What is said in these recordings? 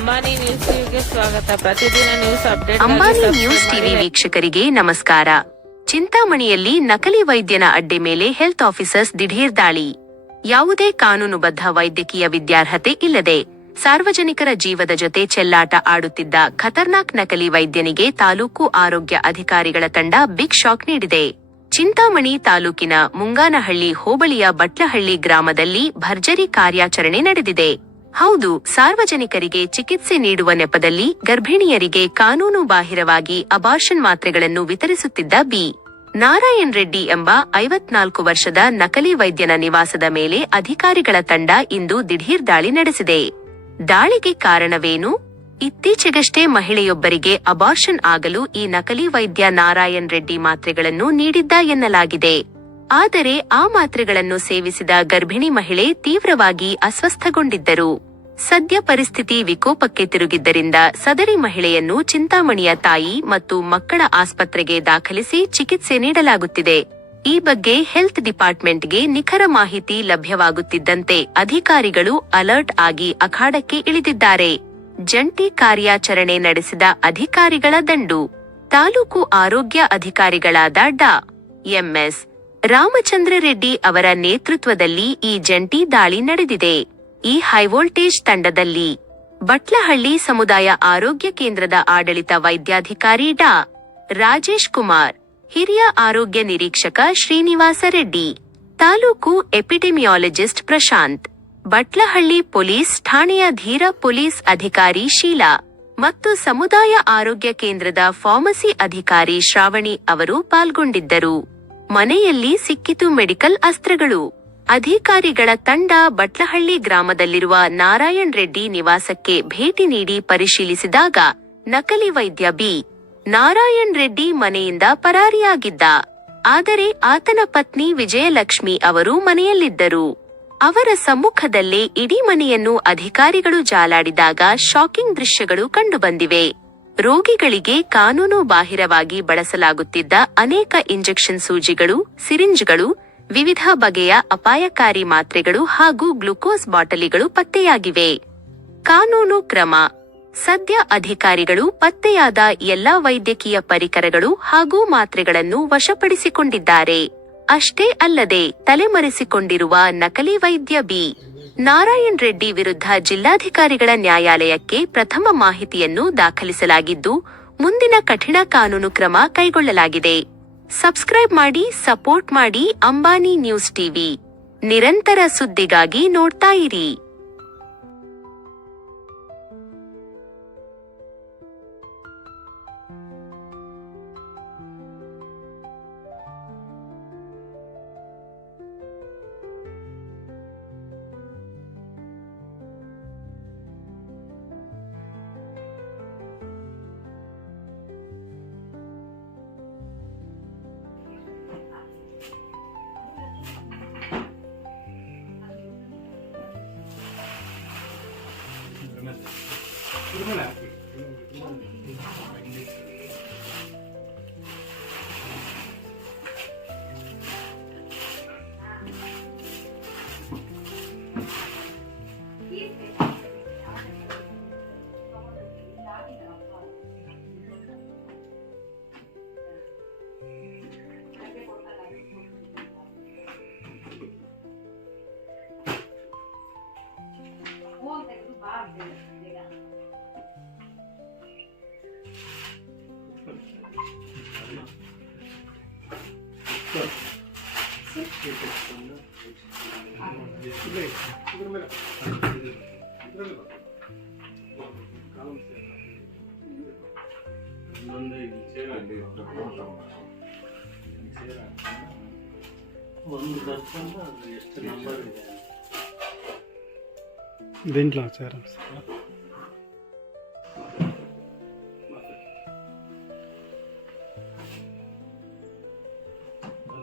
Ambani news ಟಿವಿಗೆ ಸ್ವಾಗತ. ಪ್ರತಿದಿನ news update. Ambani news TV ವೀಕ್ಷಕರಿಗೆ ನಮಸ್ಕಾರ. ಚಿಂತಾಮಣಿಯಲ್ಲಿ ನಕಲಿ ವೈದ್ಯನ ಅಡ್ಡೆ ಮೇಲೆ ಹೆಲ್ತ್ ಆಫೀಸರ್ಸ್ ದಿಢೀರ್ ದಾಳಿ. ಯಾವುದೇ ಕಾನೂನುಬದ್ಧ ವೈದ್ಯಕೀಯ ವಿದ್ಯಾರ್ಹತೆ ಇಲ್ಲದೆ ಸಾರ್ವಜನಿಕರ ಜೀವದ ಜೊತೆ ಚೆಲ್ಲಾಟ ಆಡುತ್ತಿದ್ದ ಖತರ್ನಾಕ್ ನಕಲಿ ವೈದ್ಯನಿಗೆ ತಾಲೂಕು ಆರೋಗ್ಯ ಅಧಿಕಾರಿಗಳ ತಂಡ ಬಿಗ್ ಶಾಕ್ ನೀಡಿದೆ. ಚಿಂತಾಮಣಿ ತಾಲೂಕಿನ ಮುಂಗಾನಹಳ್ಳಿ ಹೋಬಳಿಯ ಬಟ್ಲಹಳ್ಳಿ ಗ್ರಾಮದಲ್ಲಿ ಭರ್ಜರಿ ಕಾರ್ಯಾಚರಣೆ ನಡೆದಿದೆ. ಹೌದು, ಸಾರ್ವಜನಿಕರಿಗೆ ಚಿಕಿತ್ಸೆ ನೀಡುವ ನೆಪದಲ್ಲಿ ಗರ್ಭಿಣಿಯರಿಗೆ ಕಾನೂನು ಬಾಹಿರವಾಗಿ ಅಬಾರ್ಷನ್ ಮಾತ್ರೆಗಳನ್ನು ವಿತರಿಸುತ್ತಿದ್ದ ಬಿ. ನಾರಾಯಣ್ ರೆಡ್ಡಿ ಎಂಬ 54 ವರ್ಷದ ನಕಲಿ ವೈದ್ಯನ ನಿವಾಸದ ಮೇಲೆ ಅಧಿಕಾರಿಗಳ ತಂಡ ಇಂದು ದಿಢೀರ್ ದಾಳಿ ನಡೆಸಿದೆ. ದಾಳಿಗೆ ಕಾರಣವೇನು? ಇತ್ತೀಚೆಗಷ್ಟೇ ಮಹಿಳೆಯೊಬ್ಬರಿಗೆ ಅಬಾರ್ಷನ್ ಆಗಲು ಈ ನಕಲಿ ವೈದ್ಯ ನಾರಾಯಣ್ ರೆಡ್ಡಿ ಮಾತ್ರೆಗಳನ್ನು ನೀಡಿದ್ದ ಎನ್ನಲಾಗಿದೆ. ಆದರೆ ಆ ಮಾತ್ರೆಗಳನ್ನು ಸೇವಿಸಿದ ಗರ್ಭಿಣಿ ಮಹಿಳೆ ತೀವ್ರವಾಗಿ ಅಸ್ವಸ್ಥಗೊಂಡಿದ್ದರು. ಸದ್ಯ ಪರಿಸ್ಥಿತಿ ವಿಕೋಪಕ್ಕೆ ತಿರುಗಿದ್ದರಿಂದ ಸದರಿ ಮಹಿಳೆಯನ್ನು ಚಿಂತಾಮಣಿಯ ತಾಯಿ ಮತ್ತು ಮಕ್ಕಳ ಆಸ್ಪತ್ರೆಗೆ ದಾಖಲಿಸಿ ಚಿಕಿತ್ಸೆ ನೀಡಲಾಗುತ್ತಿದೆ. ಈ ಬಗ್ಗೆ ಹೆಲ್ತ್ ಡಿಪಾರ್ಟ್ಮೆಂಟ್ಗೆ ನಿಖರ ಮಾಹಿತಿ ಲಭ್ಯವಾಗುತ್ತಿದ್ದಂತೆ ಅಧಿಕಾರಿಗಳು ಅಲರ್ಟ್ ಆಗಿ ಅಖಾಡಕ್ಕೆ ಇಳಿದಿದ್ದಾರೆ. ಜಂಟಿ ಕಾರ್ಯಾಚರಣೆ ನಡೆಸಿದ ಅಧಿಕಾರಿಗಳ ದಂಡು. ತಾಲೂಕು ಆರೋಗ್ಯ ಅಧಿಕಾರಿಗಳಾದ ಡಾ. ಎಂ.ಎಸ್. ರಾಮಚಂದ್ರ ರೆಡ್ಡಿ ಅವರ ನೇತೃತ್ವದಲ್ಲಿ ಈ ಜಂಟಿ ದಾಳಿ ನಡೆದಿದೆ. ಈ ಹೈವೋಲ್ಟೇಜ್ ತಂಡದಲ್ಲಿ ಬಟ್ಲಹಳ್ಳಿ ಸಮುದಾಯ ಆರೋಗ್ಯ ಕೇಂದ್ರದ ಆಡಳಿತ ವೈದ್ಯಾಧಿಕಾರಿ ಡಾ. ರಾಜೇಶ್ ಕುಮಾರ್, ಹಿರಿಯ ಆರೋಗ್ಯ ನಿರೀಕ್ಷಕ ಶ್ರೀನಿವಾಸ ರೆಡ್ಡಿ, ತಾಲೂಕು ಎಪಿಡೆಮಿಯಾಲಜಿಸ್ಟ್ ಪ್ರಶಾಂತ್, ಬಟ್ಲಹಳ್ಳಿ ಪೊಲೀಸ್ ಠಾಣೆಯ ಧೀರ ಪೊಲೀಸ್ ಅಧಿಕಾರಿ ಶೀಲಾ ಮತ್ತು ಸಮುದಾಯ ಆರೋಗ್ಯ ಕೇಂದ್ರದ ಫಾರ್ಮಸಿ ಅಧಿಕಾರಿ ಶ್ರಾವಣಿ ಅವರು ಪಾಲ್ಗೊಂಡಿದ್ದರು. ಮನೆಯಲ್ಲಿ ಸಿಕ್ಕಿತು ಮೆಡಿಕಲ್ ಅಸ್ತ್ರಗಳು. ಅಧಿಕಾರಿಗಳ ತಂಡ ಬಟ್ಲಹಳ್ಳಿ ಗ್ರಾಮದಲ್ಲಿರುವ ನಾರಾಯಣ್ ರೆಡ್ಡಿ ನಿವಾಸಕ್ಕೆ ಭೇಟಿ ನೀಡಿ ಪರಿಶೀಲಿಸಿದಾಗ ನಕಲಿ ವೈದ್ಯ ಬಿ. ನಾರಾಯಣ್ ರೆಡ್ಡಿ ಮನೆಯಿಂದ ಪರಾರಿಯಾಗಿದ್ದ. ಆದರೆ ಆತನ ಪತ್ನಿ ವಿಜಯಲಕ್ಷ್ಮಿ ಅವರು ಮನೆಯಲ್ಲಿದ್ದರು. ಅವರ ಸಮ್ಮುಖದಲ್ಲೇ ಇಡೀ ಮನೆಯನ್ನು ಅಧಿಕಾರಿಗಳು ಜಾಲಾಡಿದಾಗ ಶಾಕಿಂಗ್ ದೃಶ್ಯಗಳು ಕಂಡುಬಂದಿವೆ. ರೋಗಿಗಳಿಗೆ ಕಾನೂನು ಬಾಹಿರವಾಗಿ ಬಳಸಲಾಗುತ್ತಿದ್ದ ಅನೇಕ ಇಂಜೆಕ್ಷನ್ ಸೂಜಿಗಳು, ಸಿರಿಂಜ್ಗಳು, ವಿವಿಧ ಬಗೆಯ ಅಪಾಯಕಾರಿ ಮಾತ್ರೆಗಳು ಹಾಗೂ ಗ್ಲುಕೋಸ್ ಬಾಟಲಿಗಳು ಪತ್ತೆಯಾಗಿವೆ. ಕಾನೂನು ಕ್ರಮ. ಸದ್ಯ ಅಧಿಕಾರಿಗಳು ಪತ್ತೆಯಾದ ಎಲ್ಲಾ ವೈದ್ಯಕೀಯ ಪರಿಕರಗಳು ಹಾಗೂ ಮಾತ್ರೆಗಳನ್ನು ವಶಪಡಿಸಿಕೊಂಡಿದ್ದಾರೆ. ಅಷ್ಟೇ ಅಲ್ಲದೆ ತಲೆಮರೆಸಿಕೊಂಡಿರುವ ನಕಲಿ ವೈದ್ಯ ಬಿ. ನಾರಾಯಣ್ ರೆಡ್ಡಿ ವಿರುದ್ಧ ಜಿಲ್ಲಾಧಿಕಾರಿಗಳ ನ್ಯಾಯಾಲಯಕ್ಕೆ ಪ್ರಥಮ ಮಾಹಿತಿಯನ್ನು ದಾಖಲಿಸಲಾಗಿದ್ದು, ಮುಂದಿನ ಕಠಿಣ ಕಾನೂನು ಕ್ರಮ ಕೈಗೊಳ್ಳಲಾಗಿದೆ. ಸಬ್ಸ್ಕ್ರೈಬ್ ಮಾಡಿ, ಸಪೋರ್ಟ್ ಮಾಡಿ. ಅಂಬಾನಿ ನ್ಯೂಸ್ ಟಿವಿ ನಿರಂತರ ಸುದ್ದಿಗಾಗಿ ನೋಡ್ತಾ ಇರಿ. ಒಂದು ದರ್ಶನ ಎಷ್ಟು ನಂಬರ್ ಇದೆ దీంట్లో సార్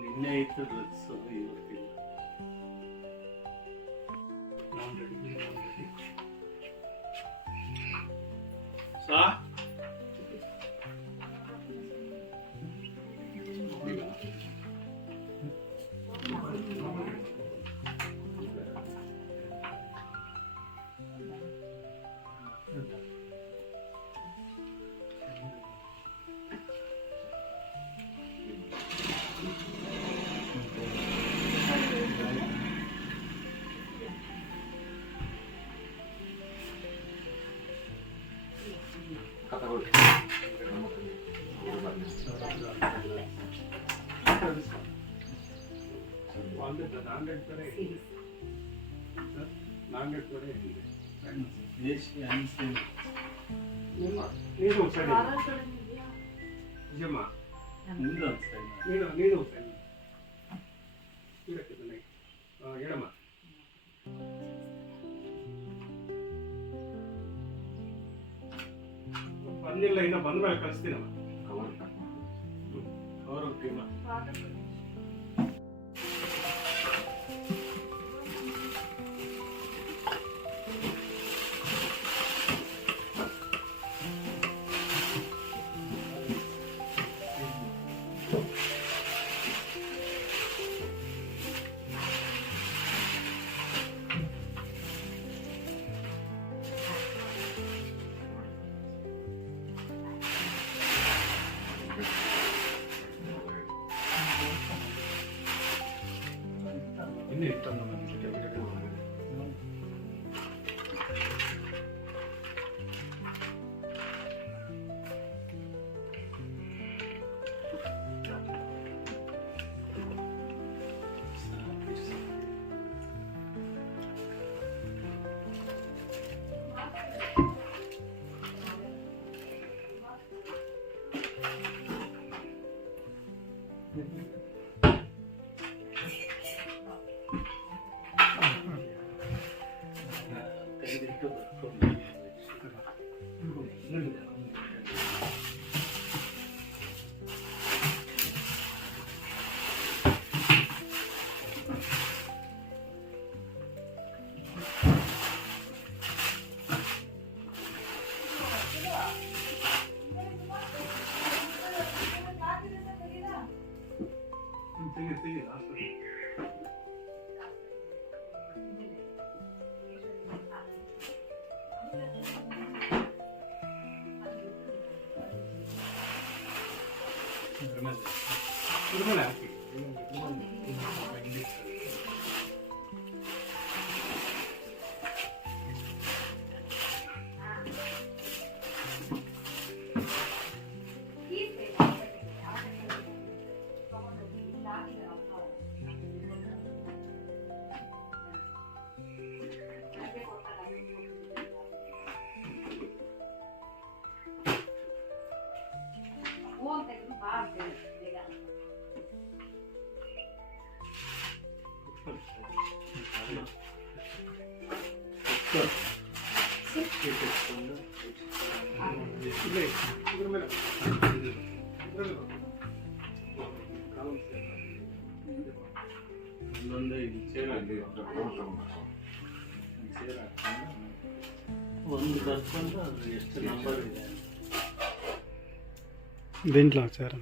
ಇನ್ನೇ ಇತ್ತು ಡ್ರಗ್ಸ್ ಇವತ್ತಿಲ್ಲ. ಸಾ Gracias. ನಾಂದೇಡ್ ಕಡೆ ನಾಂದೇಡ್ ಕಡೆ ಇದೆ ದೇಶಿ ಅನ್ಸಿ ನಿಮ್ಮ ನೀನು ಸೈಡ್ ನಿಜಮ್ಮ ಮುಂದೆ ಅನ್ಸ್ತಾ ನೀನು ಸೈಡ್ ಇದಕ್ಕೆ ಬನ್ನಿ ಹೇಳಮ್ಮ ಬಂದಿಲ್ಲ ಇನ್ನು ಬಂದ್ಮೇಲೆ ಕಳಿಸ್ತೀನಮ್ಮ ಅವರು ಟೀಮ ಇನ್ನೇ ಇರ್ತಲ್ಲ ನಮ್ಮ ಕೆಳಗಡೆ ತೆಗೆದಿಟ್ಟು ಬರ್ಕೊಂಡು ತೆಗಿ ಲಾಸ್ಟ್ ಇದ್ರಮೇಲೆ ಹಾಕಿ ಇದ್ರ ಮೇಲೆ ಒಂದೊಂದೇ ಇದು ಚೇರ್ ಒಂದು ಬರ್ಕೊಂಡು ಅದು ಎಷ್ಟು ನಂಬರ್ ಇದೆ దీంట్లో వచ్చారు